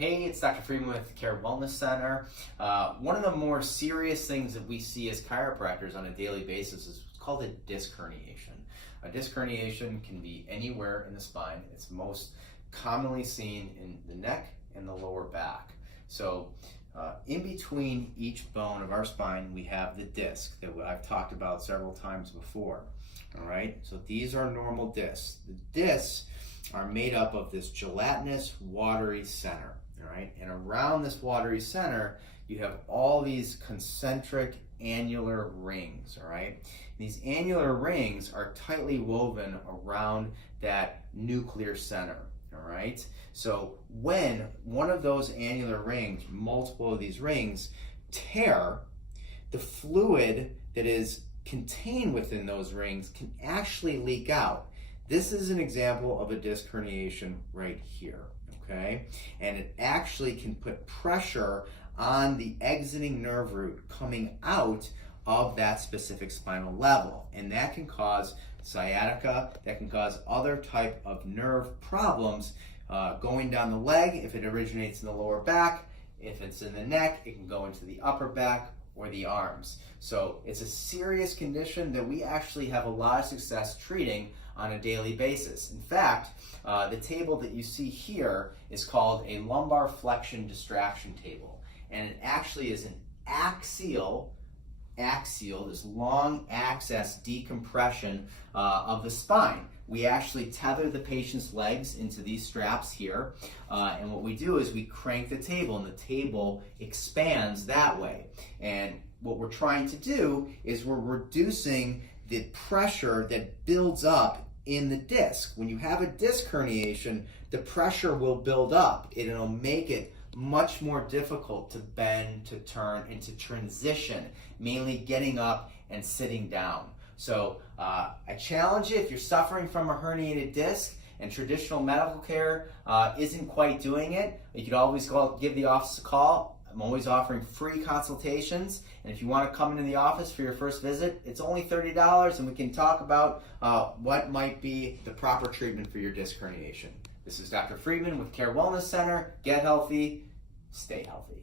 Hey, it's Dr. Friedman with Care Wellness Center. One of the more serious things that we see as chiropractors on a daily basis is called a disc herniation. A disc herniation can be anywhere in the spine. It's most commonly seen in the neck and the lower back. So in between each bone of our spine, we have the disc that I've talked about several times before. All right, so these are normal discs. The discs are made up of this gelatinous, watery center. All right, and around this watery center, you have all these concentric annular rings. All right, these annular rings are tightly woven around that nuclear center. All right, so when one of those annular rings, multiple of these rings, tear, the fluid that is contained within those rings can actually leak out. This is an example of a disc herniation right here, okay? And it actually can put pressure on the exiting nerve root coming out of that specific spinal level. And that can cause sciatica, that can cause other type of nerve problems going down the leg. If it originates in the lower back, if it's in the neck, it can go into the upper back or the arms. So it's a serious condition that we actually have a lot of success treating on a daily basis. In fact, the table that you see here is called a lumbar flexion distraction table. And it actually is an axial, this long axis decompression of the spine. We actually tether the patient's legs into these straps here, and what we do is we crank the table, and the table expands that way. And what we're trying to do is we're reducing the pressure that builds up in the disc. When you have a disc herniation, the pressure will build up. It'll make it much more difficult to bend, to turn, and to transition, mainly getting up and sitting down. So I challenge you, if you're suffering from a herniated disc and traditional medical care isn't quite doing it, you could always give the office a call. I'm always offering free consultations, and if you want to come into the office for your first visit, it's only $30, and we can talk about what might be the proper treatment for your disc herniation. This is Dr. Friedman with Care Wellness Center. Get healthy, stay healthy.